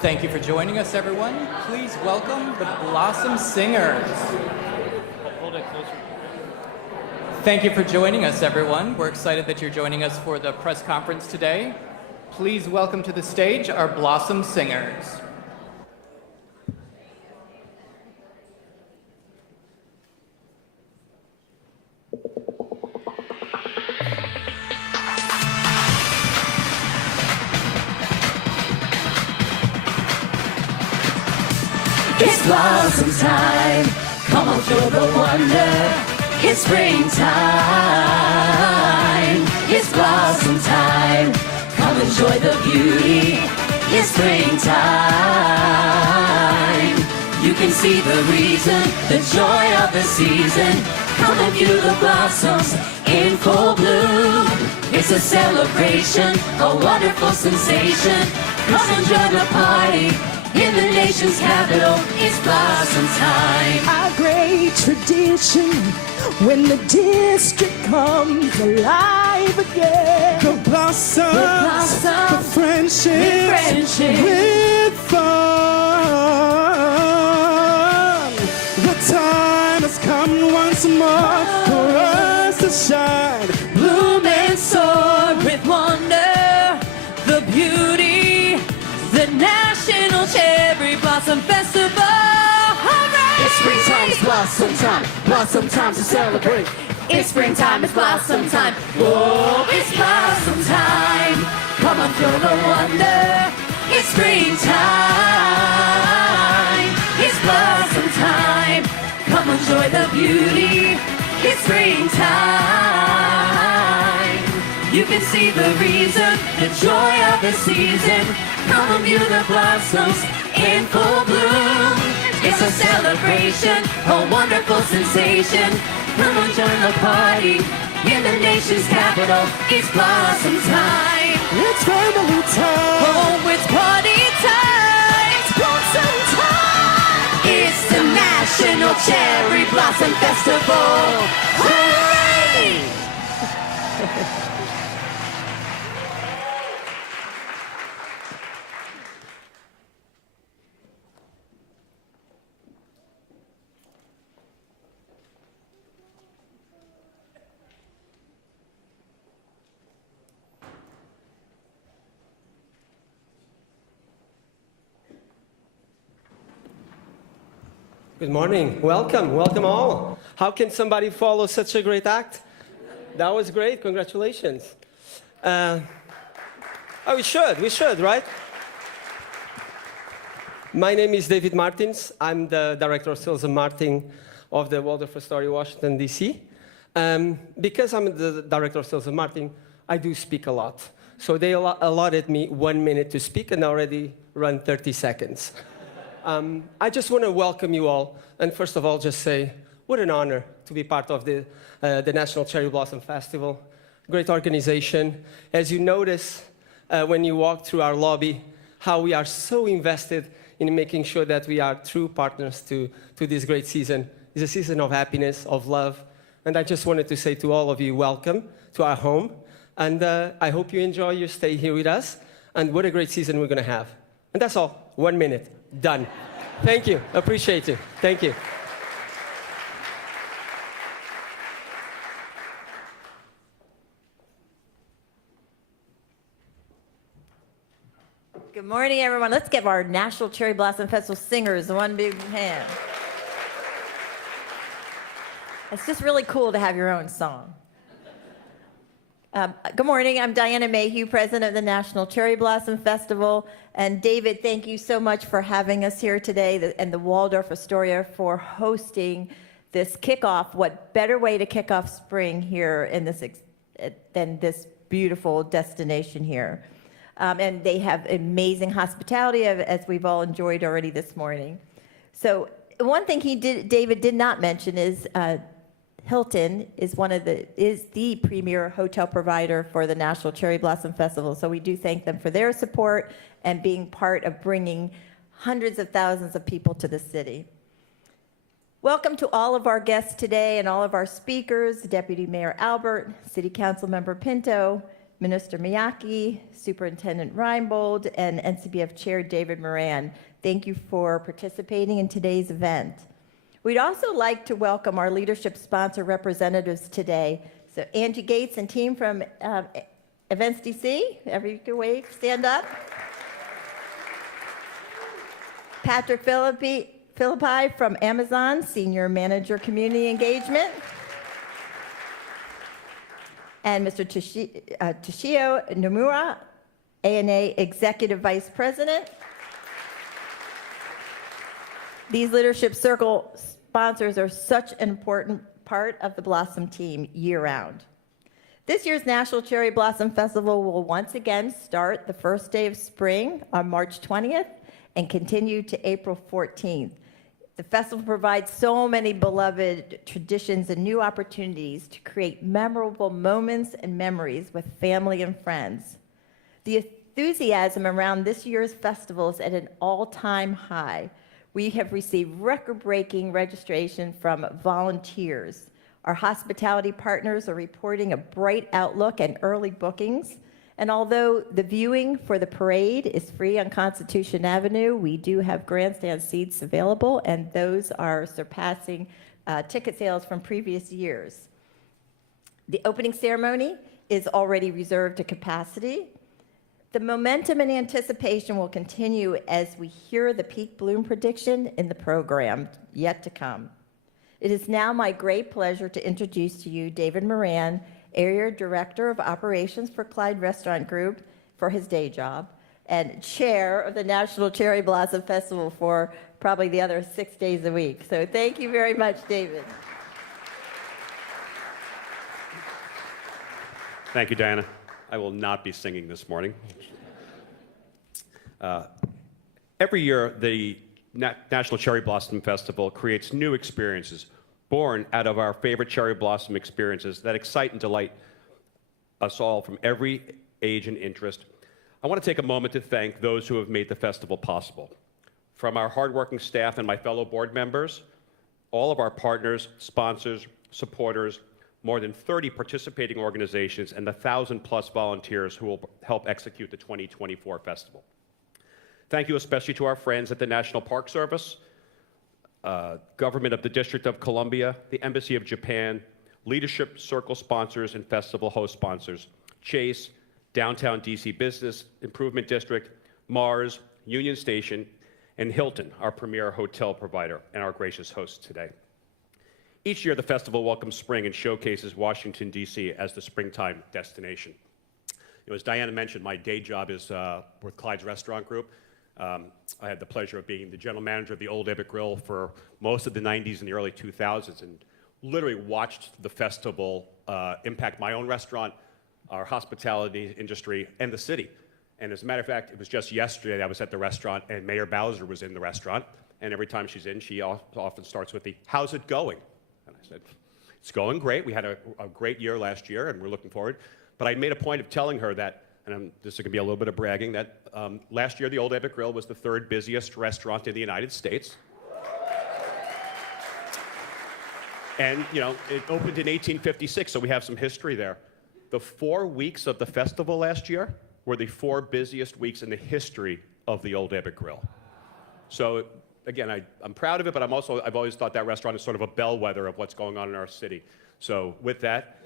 Thank you for joining us, everyone. Please welcome the Blossom Singers. Hold it closer. Thank you for joining us, everyone. We're excited that you're joining us for the press conference today. Please welcome to the stage our Blossom Singers. It's blossom time, come on, feel the wonder. It's springtime, it's blossom time. Come enjoy the beauty, it's springtime. You can see the reason, the joy of the season. Come and view the blossoms in full bloom. It's a celebration, a wonderful sensation. Come and join the party. In the nation's capital, it's blossom time. Our great tradition, when the district comes alive again. The blossoms, the friendships, with fun. The time has come once more for us to shine. Bloom and soar with wonder, the beauty, the National Cherry Blossom Festival. Hooray! It's springtime, it's blossom time to celebrate. It's springtime, it's blossom time. Whoa, it's blossom time. Come on, feel the wonder. It's springtime. It's blossom time. Come enjoy the beauty. It's springtime. You can see the reason, the joy of the season. Come and view the blossoms in full bloom. It's a celebration, a wonderful sensation. Come and join the party in the nation's capital. It's blossom time. It's family time. Oh, it's party time. It's blossom time. It's the National Cherry Blossom Festival. Hooray! Good morning. Welcome all. How can somebody follow such a great act? That was great. Congratulations. We should, right? My name is David Martins. I'm the Director of Sales and Marketing of the Waldorf Astoria, Washington, D.C. Because I'm the Director of Sales and Marketing, I do speak a lot. So they allotted me 1 minute to speak and I already run 30 seconds. I just want to welcome you all, and first of all, just say, what an honor to be part of the National Cherry Blossom Festival. Great organization. As you notice when you walk through our lobby, how we are so invested in making sure that we are true partners to this great season. It's a season of happiness, of love, and I just wanted to say to all of you, welcome to our home, and I hope you enjoy your stay here with us, and what a great season we're going to have. And that's all. 1 minute. Done. Thank you. Appreciate it. Thank you. Good morning, everyone. Let's give our National Cherry Blossom Festival singers one big hand. It's just really cool to have your own song. Good morning. I'm Diana Mayhew, president of the National Cherry Blossom Festival. And David, thank you so much for having us here today, and the Waldorf Astoria for hosting this kickoff. What better way to kick off spring here in this than this beautiful destination here? And they have amazing hospitality, as we've all enjoyed already this morning. So one thing David did not mention is Hilton is the premier hotel provider for the National Cherry Blossom Festival. So we do thank them for their support and being part of bringing hundreds of thousands of people to the city. Welcome to all of our guests today and all of our speakers, Deputy Mayor Albert, City Council Member Pinto, Minister Miyake, Superintendent Reinbold, and NCBF Chair David Moran. Thank you for participating in today's event. We'd also like to welcome our leadership sponsor representatives today. So Angie Gates and team from Events DC, every you can wave, stand up. Patrick Philippi from Amazon, Senior Manager Community Engagement. And Mr. Toshio Nomura, ANA Executive Vice President. These Leadership Circle sponsors are such an important part of the Blossom team year-round. This year's National Cherry Blossom Festival will once again start the first day of spring on March 20th and continue to April 14th. The festival provides so many beloved traditions and new opportunities to create memorable moments and memories with family and friends. The enthusiasm around this year's festival is at an all-time high. We have received record-breaking registration from volunteers. Our hospitality partners are reporting a bright outlook and early bookings. And although the viewing for the parade is free on Constitution Avenue, we do have grandstand seats available, and those are surpassing ticket sales from previous years. The opening ceremony is already reserved to capacity. The momentum and anticipation will continue as we hear the peak bloom prediction in the program yet to come. It is now my great pleasure to introduce to you David Moran, Area Director of Operations for Clyde Restaurant Group for his day job, and Chair of the National Cherry Blossom Festival for probably the other 6 days a week. So thank you very much, David. Thank you, Diana. I will not be singing this morning. Every year, the National Cherry Blossom Festival creates new experiences born out of our favorite cherry blossom experiences that excite and delight us all from every age and interest. I want to take a moment to thank those who have made the festival possible. From our hardworking staff and my fellow board members, all of our partners, sponsors, supporters, more than 30 participating organizations, and the 1,000+ volunteers who will help execute the 2024 festival. Thank you especially to our friends at the National Park Service, Government of the District of Columbia, the Embassy of Japan, Leadership Circle sponsors and festival host sponsors, Chase, Downtown DC Business Improvement District, Mars, Union Station, and Hilton, our premier hotel provider and our gracious hosts today. Each year, the festival welcomes spring and showcases Washington, D.C. as the springtime destination. As Diana mentioned, my day job is with Clyde's Restaurant Group. I had the pleasure of being the general manager of the Old Ebbitt Grill for most of the 90s and the early 2000s, and literally watched the festival impact my own restaurant, our hospitality industry, and the city. And as a matter of fact, it was just yesterday I was at the restaurant, and Mayor Bowser was in the restaurant, and every time she's in, she often starts with the, "How's it going?" And I said, "It's going great. We had a great year last year, and we're looking forward." But I made a point of telling her that, and this is going to be a little bit of bragging, that last year the Old Ebbitt Grill was the 3rd busiest restaurant in the United States. And, it opened in 1856, so we have some history there. The 4 weeks of the festival last year were the 4 busiest weeks in the history of the Old Ebbitt Grill. So, again, I'm proud of it, but I've always thought that restaurant is sort of a bellwether of what's going on in our city. So with that,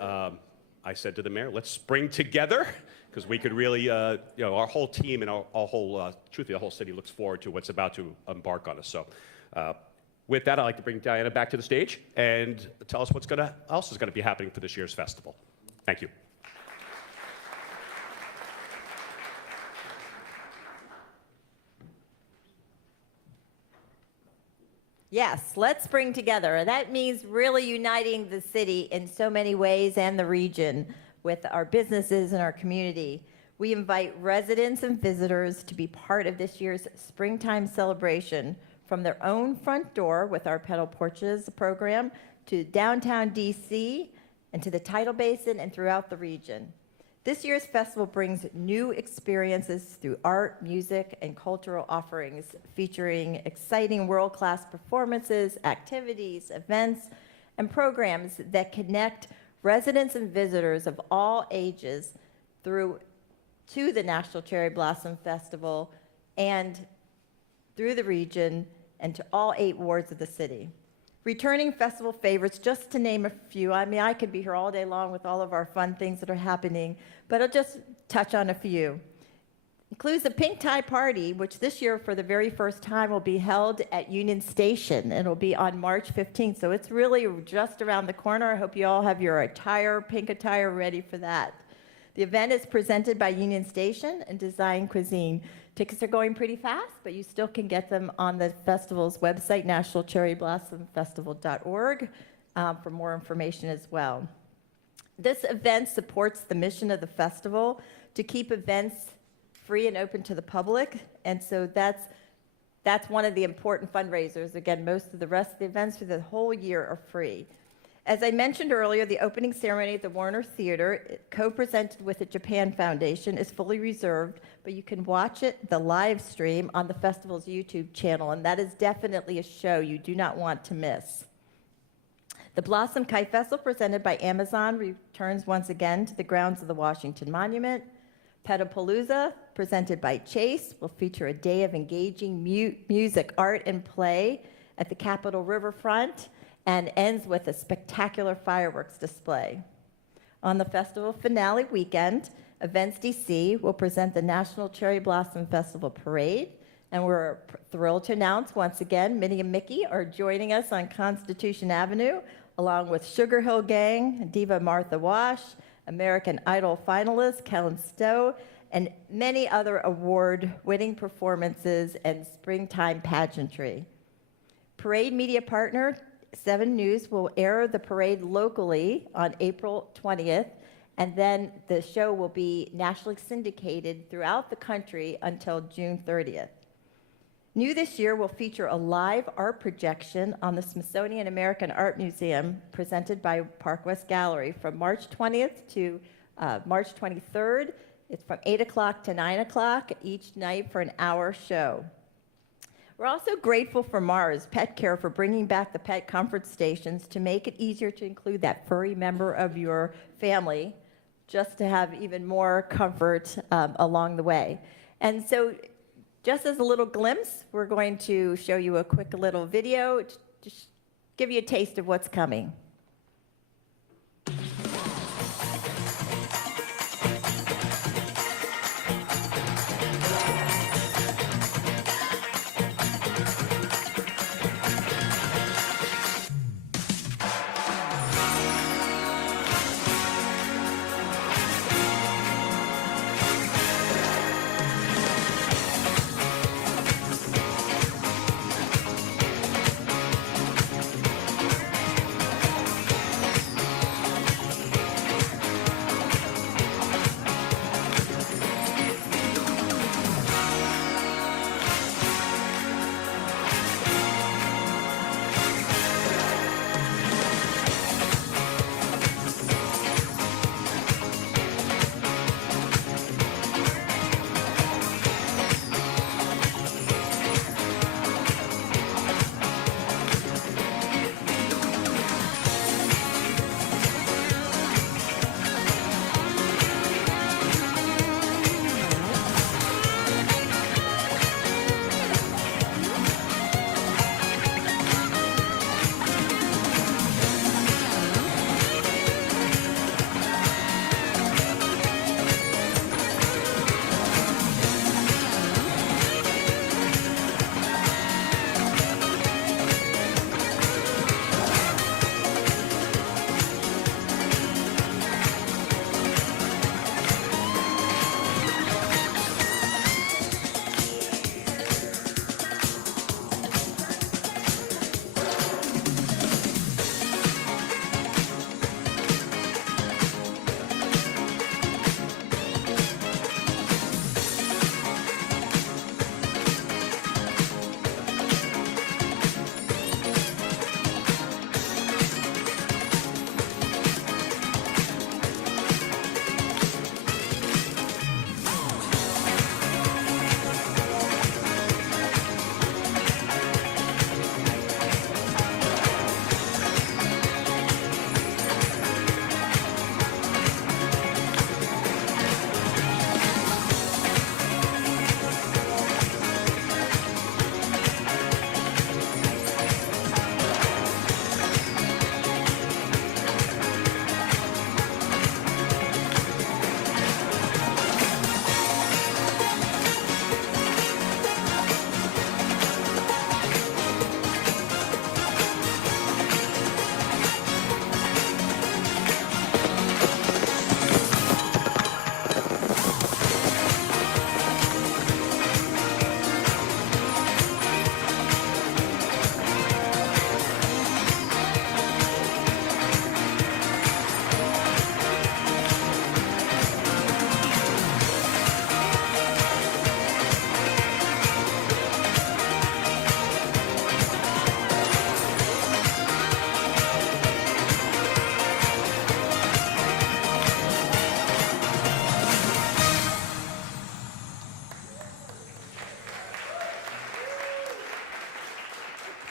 I said to the mayor, let's spring together, because we could really, our whole team and our whole, truthfully, the whole city looks forward to what's about to embark on us. So with that, I'd like to bring Diana back to the stage and tell us what else is going to be happening for this year's festival. Thank you. Yes, let's bring together. That means really uniting the city in so many ways and the region with our businesses and our community. We invite residents and visitors to be part of this year's springtime celebration from their own front door with our Pedal Porches program to downtown DC and to the Tidal Basin and throughout the region. This year's festival brings new experiences through art, music, and cultural offerings featuring exciting world-class performances, activities, events, and programs that connect residents and visitors of all ages through to the National Cherry Blossom Festival and through the region and to all 8 wards of the city. Returning festival favorites, just to name a few. I mean, I could be here all day long with all of our fun things that are happening, but I'll just touch on a few. Includes the Pink Tie Party, which this year for the very first time will be held at Union Station. It'll be on March 15th, so it's really just around the corner. I hope you all have your pink attire ready for that. The event is presented by Union Station and Design Cuisine. Tickets are going pretty fast, but you still can get them on the festival's website, nationalcherryblossom.org, for more information as well. This event supports the mission of the festival to keep events free and open to the public, and so that's one of the important fundraisers. Again, most of the rest of the events for the whole year are free. As I mentioned earlier, the opening ceremony at the Warner Theater, co-presented with the Japan Foundation, is fully reserved, but you can watch it, the live stream, on the festival's YouTube channel, and that is definitely a show you do not want to miss. The Blossom Kite Festival, presented by Amazon, returns once again to the grounds of the Washington Monument. Petapalooza, presented by Chase, will feature a day of engaging music, art, and play at the Capitol Riverfront, and ends with a spectacular fireworks display. On the festival finale weekend, Events DC will present the National Cherry Blossom Festival Parade, and we're thrilled to announce once again Minnie and Mickey are joining us on Constitution Avenue, along with Sugar Hill Gang, diva Martha Wash, American Idol finalist Kellen Stowe, and many other award-winning performances and springtime pageantry. Parade media partner 7 News will air the parade locally on April 20th, and then the show will be nationally syndicated throughout the country until June 30th. New this year will feature a live art projection on the Smithsonian American Art Museum presented by Park West Gallery from March 20th to March 23rd. It's from 8 o'clock to 9 o'clock each night for an hour show. We're also grateful for Mars Pet Care for bringing back the pet comfort stations to make it easier to include that furry member of your family, just to have even more comfort along the way. And so, just as a little glimpse, we're going to show you a quick little video to just give you a taste of what's coming.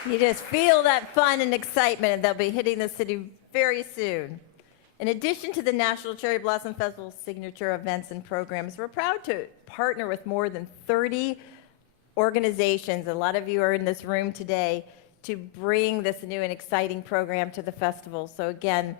You just feel that fun and excitement, and they'll be hitting the city very soon. In addition to the National Cherry Blossom Festival's signature events and programs, we're proud to partner with more than 30 organizations, a lot of you are in this room today, to bring this new and exciting program to the festival. So again,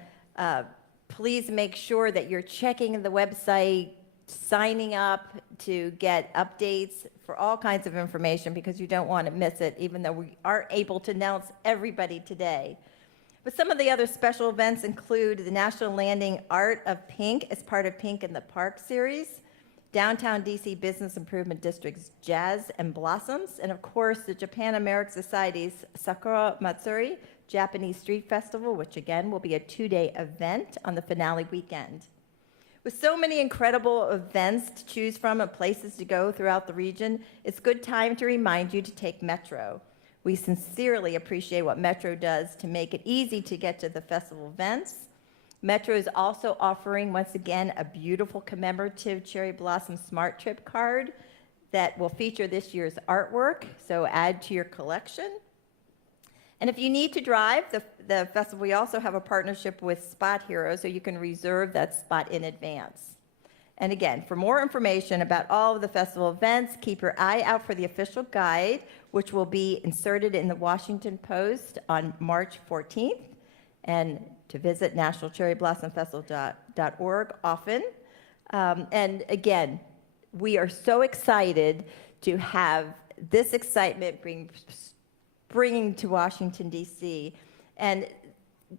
please make sure that you're checking the website, signing up to get updates for all kinds of information, because you don't want to miss it, even though we aren't able to announce everybody today. But some of the other special events include the National Landing Art of Pink as part of Pink in the Park series, Downtown DC Business Improvement District's Jazz and Blossoms, and of course the Japan American Society's Sakura Matsuri Japanese Street Festival, which again will be a 2-day event on the finale weekend. With so many incredible events to choose from and places to go throughout the region, it's a good time to remind you to take Metro. We sincerely appreciate what Metro does to make it easy to get to the festival events. Metro is also offering, once again, a beautiful commemorative Cherry Blossom Smart Trip card that will feature this year's artwork, so add to your collection. And if you need to drive, the festival, we also have a partnership with Spot Hero, so you can reserve that spot in advance. And again, for more information about all of the festival events, keep your eye out for the official guide, which will be inserted in the Washington Post on March 14th, and to visit nationalcherryblossomfestival.org often. And again, we are so excited to have this excitement bringing to Washington, D.C. And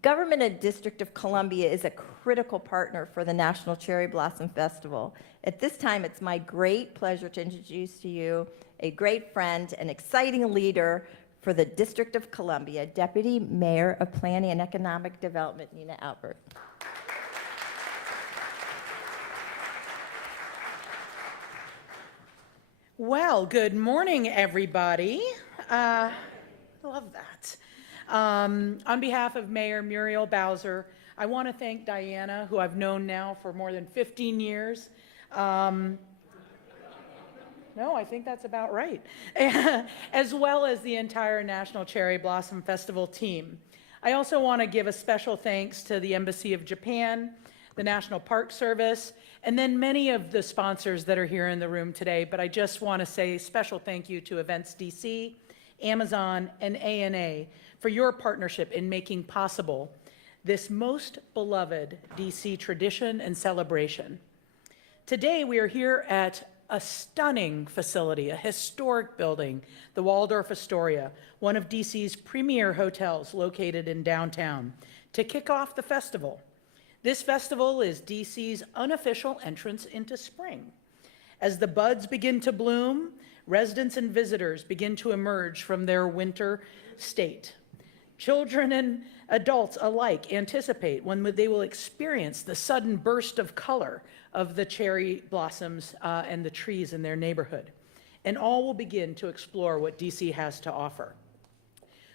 Government and District of Columbia is a critical partner for the National Cherry Blossom Festival. At this time, it's my great pleasure to introduce to you a great friend and exciting leader for the District of Columbia, Deputy Mayor of Planning and Economic Development, Nina Albert. Well, good morning, everybody. Love that. On behalf of Mayor Muriel Bowser, I want to thank Diana, who I've known now for more than 15 years. No, I think that's about right. As well as the entire National Cherry Blossom Festival team. I also want to give a special thanks to the Embassy of Japan, the National Park Service, and then many of the sponsors that are here in the room today. But I just want to say a special thank you to Events DC, Amazon, and ANA for your partnership in making possible this most beloved DC tradition and celebration. Today, we are here at a stunning facility, a historic building, the Waldorf Astoria, one of DC's premier hotels located in downtown, to kick off the festival. This festival is DC's unofficial entrance into spring. As the buds begin to bloom, residents and visitors begin to emerge from their winter state. Children and adults alike anticipate when they will experience the sudden burst of color of the cherry blossoms and the trees in their neighborhood. And all will begin to explore what DC has to offer.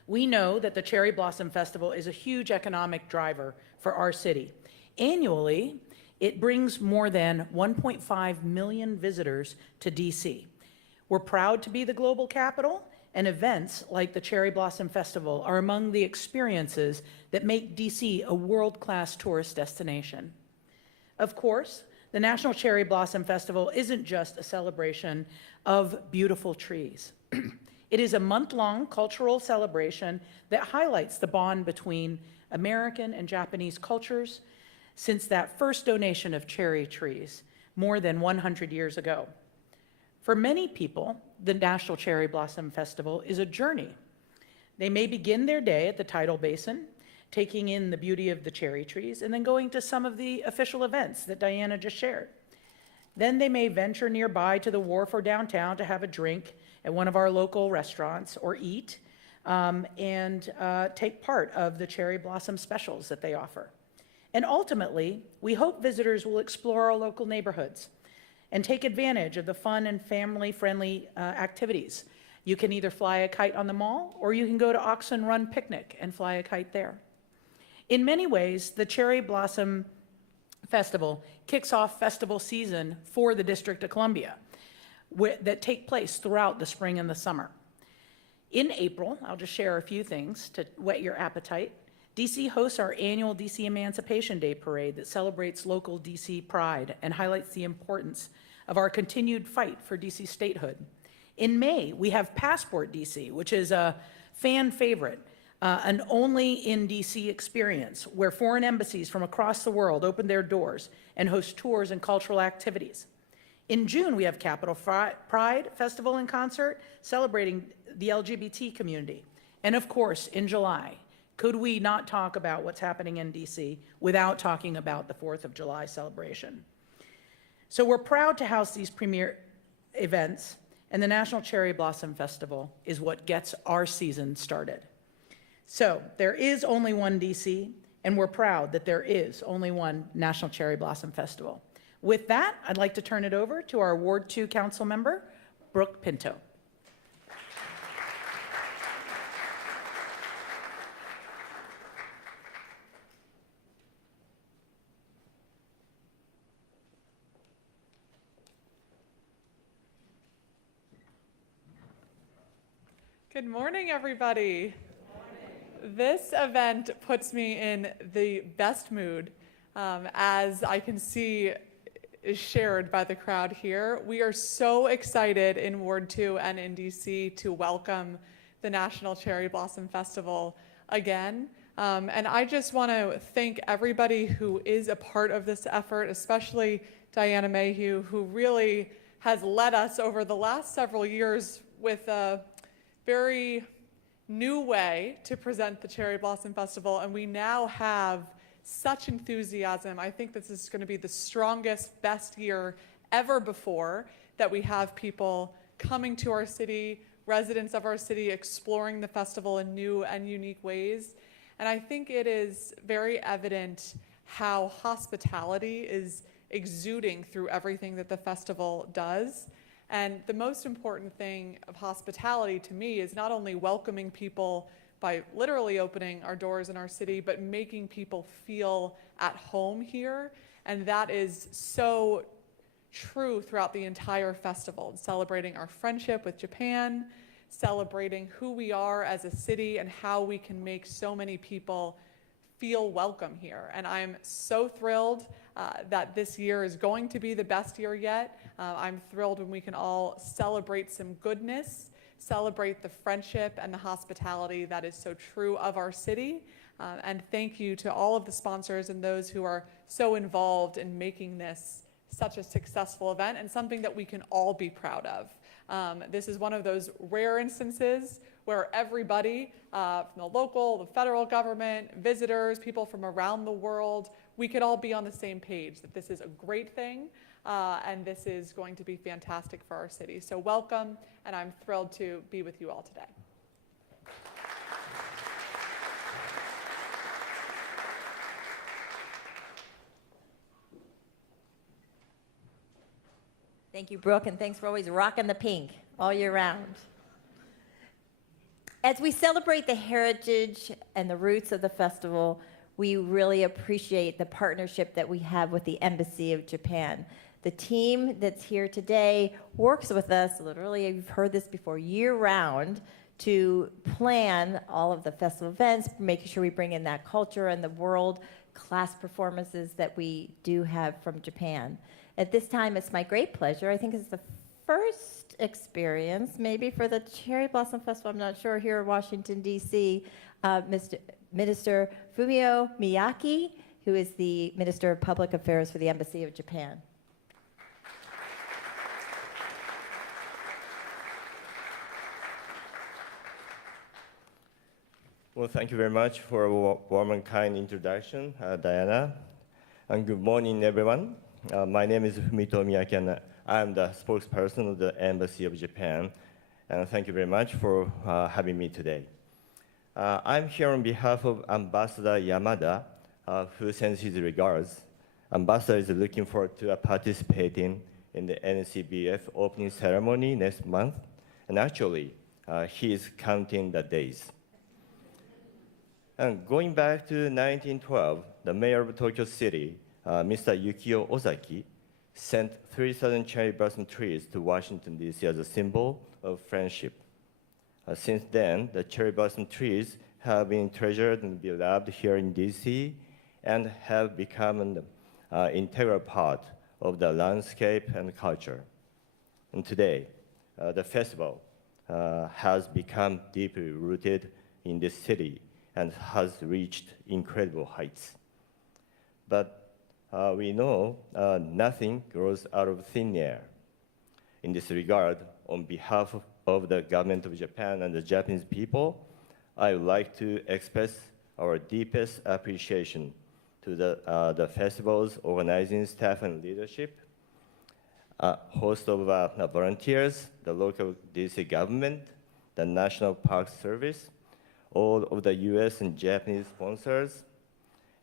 We know that the Cherry Blossom Festival is a huge economic driver for our city. Annually, it brings more than 1.5 million visitors to DC. We're proud to be the global capital, and events like the Cherry Blossom Festival are among the experiences that make DC a world-class tourist destination. Of course, the National Cherry Blossom Festival isn't just a celebration of beautiful trees. It is a month-long cultural celebration that highlights the bond between American and Japanese cultures since that first donation of cherry trees more than 100 years ago. For many people, the National Cherry Blossom Festival is a journey. They may begin their day at the Tidal Basin, taking in the beauty of the cherry trees, and then going to some of the official events that Diana just shared. Then they may venture nearby to the wharf or downtown to have a drink at one of our local restaurants or eat and take part of the cherry blossom specials that they offer. And ultimately, we hope visitors will explore our local neighborhoods and take advantage of the fun and family-friendly activities. You can either fly a kite on the mall, or you can go to Oxen Run Picnic and fly a kite there. In many ways, the Cherry Blossom Festival kicks off festival season for the District of Columbia that take place throughout the spring and the summer. In April, I'll just share a few things to whet your appetite. DC hosts our annual DC Emancipation Day parade that celebrates local DC pride and highlights the importance of our continued fight for DC statehood. In May, we have Passport DC, which is a fan favorite, an only in DC experience where foreign embassies from across the world open their doors and host tours and cultural activities. In June, we have Capitol Pride Festival and Concert celebrating the LGBT community. And of course, in July, could we not talk about what's happening in DC without talking about the 4th of July celebration? So we're proud to house these premier events, and the National Cherry Blossom Festival is what gets our season started. So there is only one DC, and we're proud that there is only one National Cherry Blossom Festival. With that, I'd like to turn it over to our Ward 2 Council member, Brooke Pinto. Good morning, everybody. This event puts me in the best mood, as I can see is shared by the crowd here. We are so excited in Ward 2 and in DC to welcome the National Cherry Blossom Festival again. And I just want to thank everybody who is a part of this effort, especially Diana Mayhew, who really has led us over the last several years with a very new way to present the Cherry Blossom Festival, and we now have such enthusiasm. I think this is going to be the strongest, best year ever before that we have people coming to our city, residents of our city, exploring the festival in new and unique ways. And I think it is very evident how hospitality is exuding through everything that the festival does. And the most important thing of hospitality to me is not only welcoming people by literally opening our doors in our city, but making people feel at home here. And that is so true throughout the entire festival, celebrating our friendship with Japan, celebrating who we are as a city and how we can make so many people feel welcome here. And I'm so thrilled that this year is going to be the best year yet. I'm thrilled when we can all celebrate some goodness, celebrate the friendship and the hospitality that is so true of our city. And thank you to all of the sponsors and those who are so involved in making this such a successful event and something that we can all be proud of. This is one of those rare instances where everybody from the local, the federal government, visitors, people from around the world, we could all be on the same page that this is a great thing and this is going to be fantastic for our city. So welcome, and I'm thrilled to be with you all today. Thank you, Brooke, and thanks for always rocking the pink all year round. As we celebrate the heritage and the roots of the festival, we really appreciate the partnership that we have with the Embassy of Japan. The team that's here today works with us, literally, you've heard this before, year-round to plan all of the festival events, making sure we bring in that culture and the world-class performances that we do have from Japan. At this time, it's my great pleasure, I think it's the first experience, maybe for the Cherry Blossom Festival, I'm not sure, here in Washington, D.C., Minister Fumio Miyake, who is the Minister of Public Affairs for the Embassy of Japan. Well, thank you very much for a warm and kind introduction, Diana. And good morning, everyone. My name is Fumito Miyake, and I'm the spokesperson of the Embassy of Japan. And thank you very much for having me today. I'm here on behalf of Ambassador Yamada, who sends his regards. Ambassador is looking forward to participating in the NCBF opening ceremony next month. And actually, he is counting the days. And going back to 1912, the mayor of Tokyo City, Mr. Yukio Ozaki, sent 3,000 cherry blossom trees to Washington, D.C. as a symbol of friendship. Since then, the cherry blossom trees have been treasured and beloved here in DC and have become an integral part of the landscape and culture. And today, the festival has become deeply rooted in this city and has reached incredible heights. But we know nothing grows out of thin air. In this regard, on behalf of the government of Japan and the Japanese people, I would like to express our deepest appreciation to the festival's organizing staff and leadership, a host of volunteers, the local DC government, the National Park Service, all of the US and Japanese sponsors,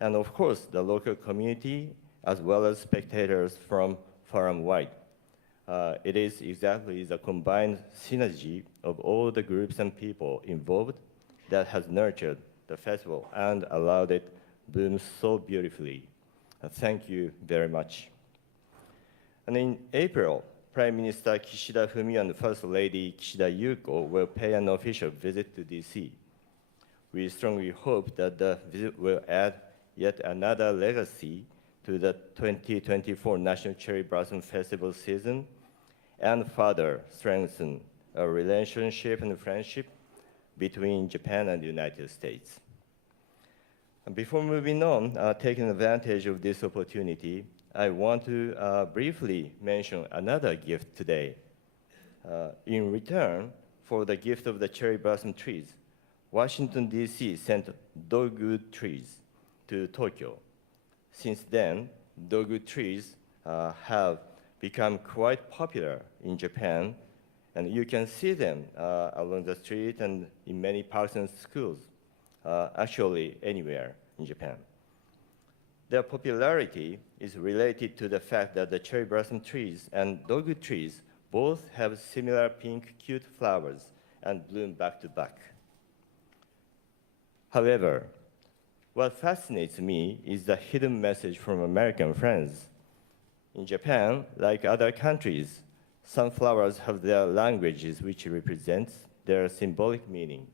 and of course, the local community, as well as spectators from far and wide. It is exactly the combined synergy of all the groups and people involved that has nurtured the festival and allowed it bloom so beautifully. Thank you very much. And in April, Prime Minister Kishida Fumio and First Lady Kishida Yuko will pay an official visit to DC. We strongly hope that the visit will add yet another legacy to the 2024 National Cherry Blossom Festival season and further strengthen a relationship and friendship between Japan and the United States. And before moving on, taking advantage of this opportunity, I want to briefly mention another gift today. In return for the gift of the cherry blossom trees, Washington, D.C. sent dogwood trees to Tokyo. Since then, dogwood trees have become quite popular in Japan, and you can see them along the street and in many parks and schools, actually anywhere in Japan. Their popularity is related to the fact that the cherry blossom trees and dogwood trees both have similar pink, cute flowers and bloom back to back. However, what fascinates me is the hidden message from American friends. In Japan, like other countries, some flowers have their languages which represents their symbolic meaning.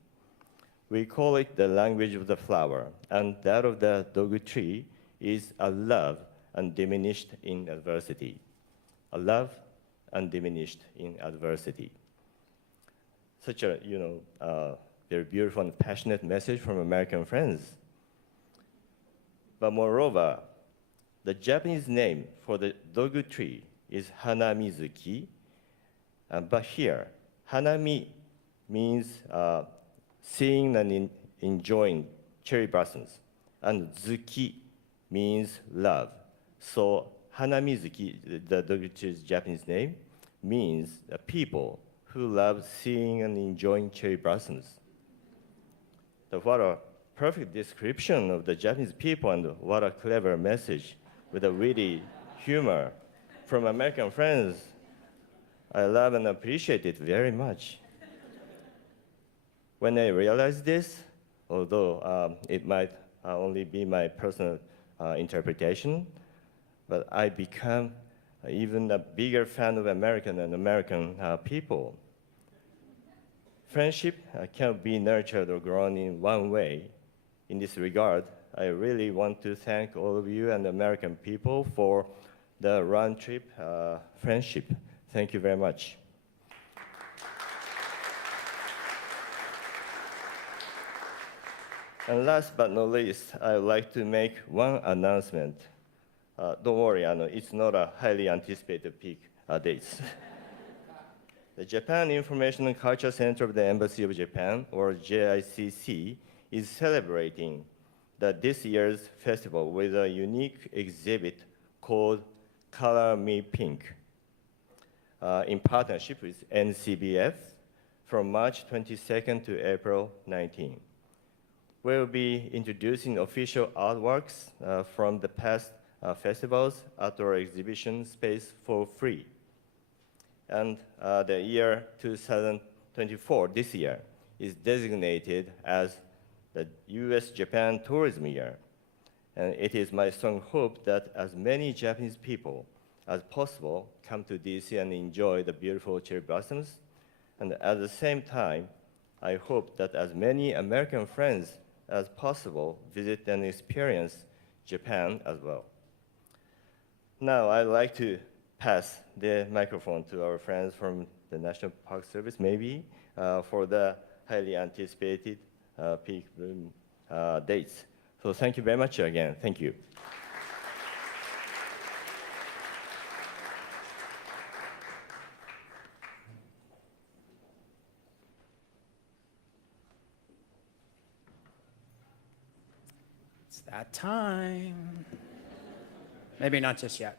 We call it the language of the flower, and that of the dogwood tree is a love undiminished in adversity. A love undiminished in adversity. Such a, very beautiful and passionate message from American friends. But moreover, the Japanese name for the dogwood tree is Hanamizuki, but here, Hanami means seeing and enjoying cherry blossoms, and Zuki means love. So Hanamizuki, the dogwood tree's Japanese name, means people who love seeing and enjoying cherry blossoms. So what a perfect description of the Japanese people, and what a clever message with a witty humor from American friends. I love and appreciate it very much. When I realized this, although it might only be my personal interpretation, but I become even a bigger fan of American and American people. Friendship cannot be nurtured or grown in one way. In this regard, I really want to thank all of you and American people for the round-trip friendship. Thank you very much. And last but not least, I would like to make one announcement. Don't worry, it's not a highly anticipated peak dates. The Japan Information and Culture Center of the Embassy of Japan, or JICC, is celebrating this year's festival with a unique exhibit called Color Me Pink, in partnership with NCBF from March 22nd to April 19. We'll be introducing official artworks from the past festivals at our exhibition space for free. And the year 2024, this year, is designated as the US-Japan Tourism Year. And it is my strong hope that as many Japanese people as possible come to DC and enjoy the beautiful cherry blossoms, and at the same time, I hope that as many American friends as possible visit and experience Japan as well. Now, I'd like to pass the microphone to our friends from the National Park Service, maybe, for the highly anticipated peak bloom dates. So thank you very much again. Thank you. It's that time. Maybe not just yet.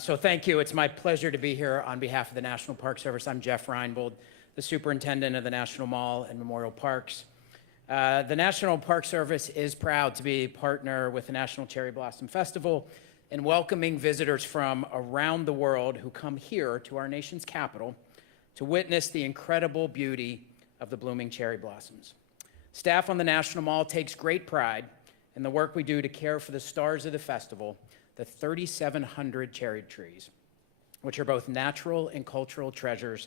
So thank you. It's my pleasure to be here on behalf of the National Park Service. I'm Jeff Reinbold, the superintendent of the National Mall and Memorial Parks. The National Park Service is proud to be a partner with the National Cherry Blossom Festival in welcoming visitors from around the world who come here to our nation's capital to witness the incredible beauty of the blooming cherry blossoms. Staff on the National Mall takes great pride in the work we do to care for the stars of the festival, the 3,700 cherry trees, which are both natural and cultural treasures,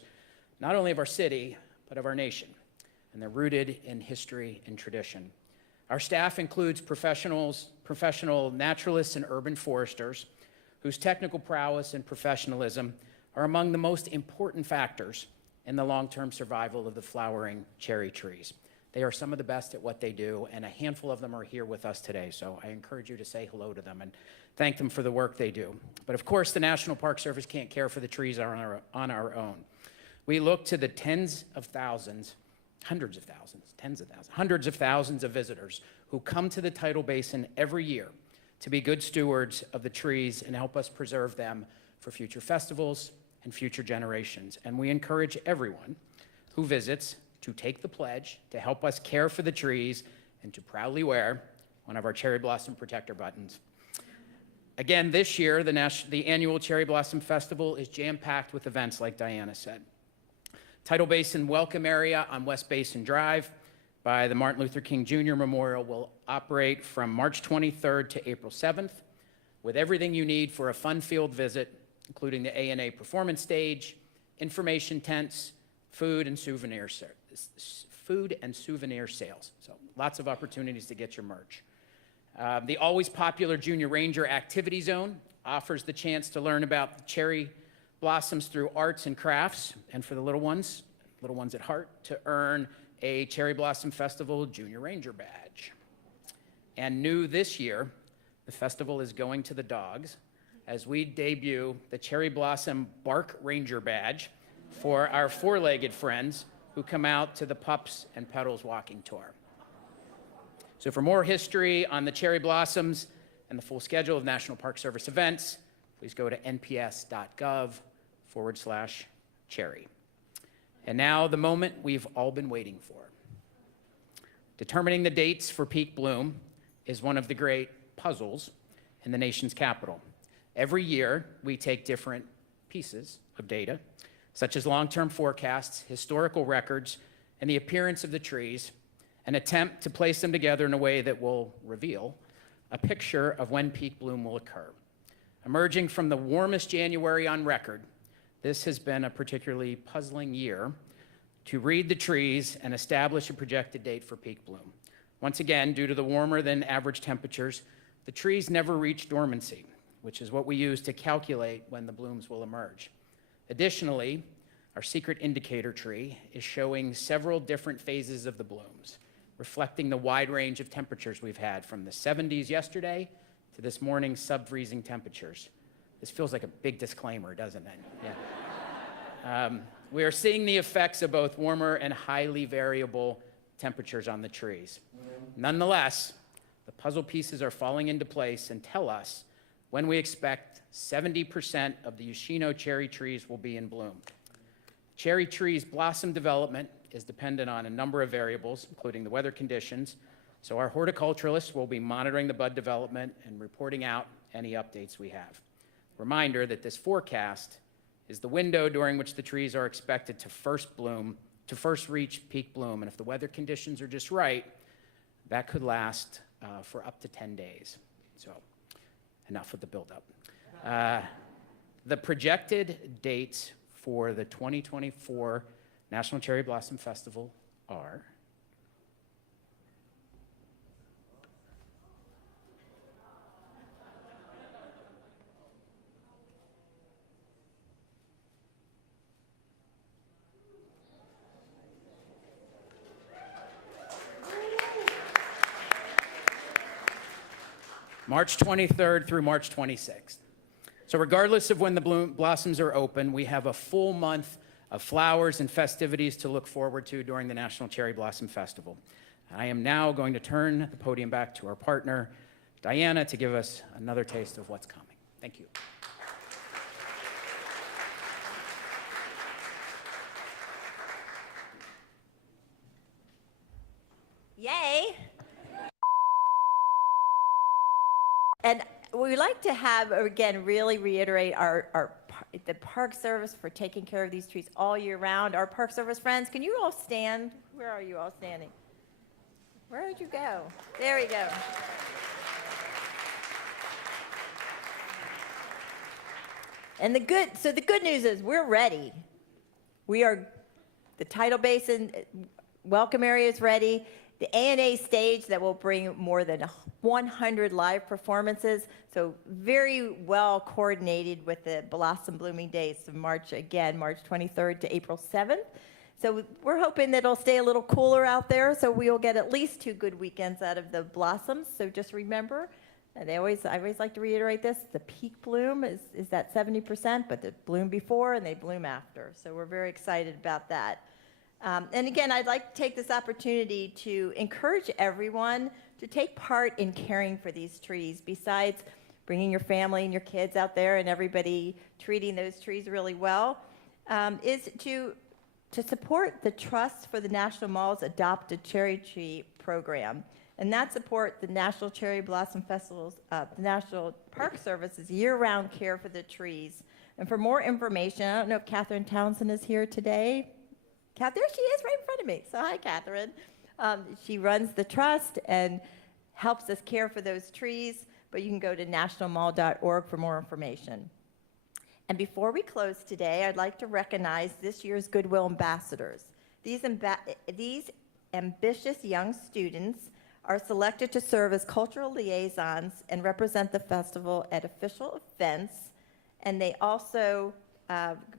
not only of our city, but of our nation. And they're rooted in history and tradition. Our staff includes professional naturalists and urban foresters whose technical prowess and professionalism are among the most important factors in the long-term survival of the flowering cherry trees. They are some of the best at what they do, and a handful of them are here with us today, so I encourage you to say hello to them and thank them for the work they do. But of course, the National Park Service can't care for the trees on our own. We look to the tens of thousands, hundreds of thousands of visitors who come to the Tidal Basin every year to be good stewards of the trees and help us preserve them for future festivals and future generations. And we encourage everyone who visits to take the pledge to help us care for the trees and to proudly wear one of our cherry blossom protector buttons. Again, this year, the annual Cherry Blossom Festival is jam-packed with events like Diana said. Tidal Basin Welcome Area on West Basin Drive by the Martin Luther King Jr. Memorial will operate from March 23rd to April 7th with everything you need for a fun-filled visit, including the A&A performance stage, information tents, food and souvenir sales. So lots of opportunities to get your merch. The always popular Junior Ranger Activity Zone offers the chance to learn about the cherry blossoms through arts and crafts, and for the little ones at heart, to earn a Cherry Blossom Festival Junior Ranger badge. And new this year, the festival is going to the dogs as we debut the Cherry Blossom Bark Ranger badge for our four-legged friends who come out to the Pups and Petals walking tour. So for more history on the cherry blossoms and the full schedule of National Park Service events, please go to nps.gov/cherry. And now the moment we've all been waiting for. Determining the dates for peak bloom is one of the great puzzles in the nation's capital. Every year, we take different pieces of data, such as long-term forecasts, historical records, and the appearance of the trees, and attempt to place them together in a way that will reveal a picture of when peak bloom will occur. Emerging from the warmest January on record, this has been a particularly puzzling year to read the trees and establish a projected date for peak bloom. Once again, due to the warmer than average temperatures, the trees never reach dormancy, which is what we use to calculate when the blooms will emerge. Additionally, our secret indicator tree is showing several different phases of the blooms, reflecting the wide range of temperatures we've had from the 70s yesterday to this morning's sub-freezing temperatures. This feels like a big disclaimer, doesn't it? Yeah. We are seeing the effects of both warmer and highly variable temperatures on the trees. Nonetheless, the puzzle pieces are falling into place and tell us when we expect 70% of the Yoshino cherry trees will be in bloom. Cherry trees' blossom development is dependent on a number of variables, including the weather conditions, so our horticulturalists will be monitoring the bud development and reporting out any updates we have. Reminder that this forecast is the window during which the trees are expected to first reach peak bloom, and if the weather conditions are just right, that could last for up to 10 days. So enough with the buildup. The projected dates for the 2024 National Cherry Blossom Festival are March 23rd through March 26th. So regardless of when the blossoms are open, we have a full month of flowers and festivities to look forward to during the National Cherry Blossom Festival. I am now going to turn the podium back to our partner, Diana, to give us another taste of what's coming. Thank you. Yay! And we like to have, again, really reiterate the Park Service for taking care of these trees all year round. Our Park Service friends, can you all stand? Where are you all standing? Where did you go? There we go. And the good news is we're ready. The Tidal Basin welcome area is ready. The ANA stage that will bring more than 100 live performances, so very well coordinated with the Blossom Blooming Days of March 23rd to April 7th. So we're hoping that it'll stay a little cooler out there, so we'll get at least 2 good weekends out of the blossoms. So just remember, and I always like to reiterate this, the peak bloom is that 70%, but they bloom before and they bloom after. So we're very excited about that. And again, I'd like to take this opportunity to encourage everyone to take part in caring for these trees. Besides bringing your family and your kids out there and everybody treating those trees really well, is to support the Trust for the National Mall's Adopt a Cherry Tree program. And that support the National Cherry Blossom Festival's, the National Park Service's year-round care for the trees. And for more information, I don't know if Catherine Townsend is here today. There she is right in front of me. So hi, Catherine. She runs the trust and helps us care for those trees, but you can go to nationalmall.org for more information. And before we close today, I'd like to recognize this year's Goodwill Ambassadors. These ambitious young students are selected to serve as cultural liaisons and represent the festival at official events, and they also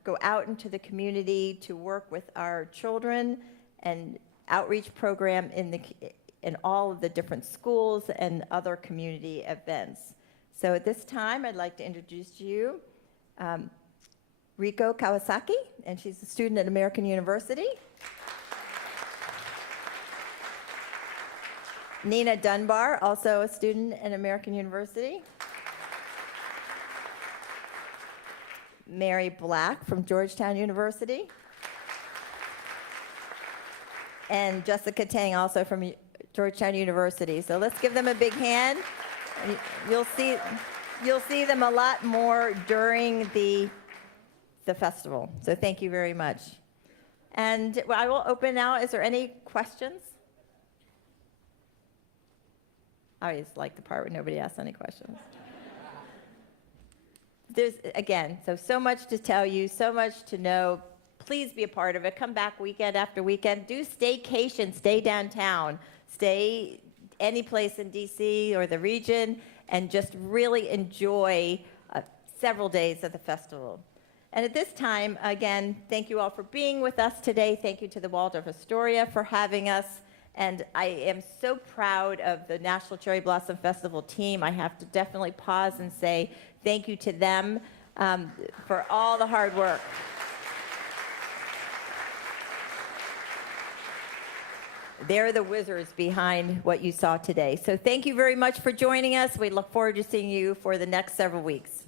go out into the community to work with our children and outreach program in all of the different schools and other community events. So at this time, I'd like to introduce to you Riko Kawasaki, and she's a student at American University. Nina Dunbar, also a student at American University. Mary Black from Georgetown University. And Jessica Tang, also from Georgetown University. So let's give them a big hand. You'll see them a lot more during the festival. So thank you very much. And I will open now. Is there any questions? I always like the part where nobody asks any questions. There's, again, so much to tell you, so much to know. Please be a part of it. Come back weekend after weekend. Do staycation, stay downtown, stay any place in DC or the region, and just really enjoy several days of the festival. And at this time, again, thank you all for being with us today. Thank you to the Waldorf Astoria for having us. And I am so proud of the National Cherry Blossom Festival team. I have to definitely pause and say thank you to them for all the hard work. They're the wizards behind what you saw today. So thank you very much for joining us. We look forward to seeing you for the next several weeks.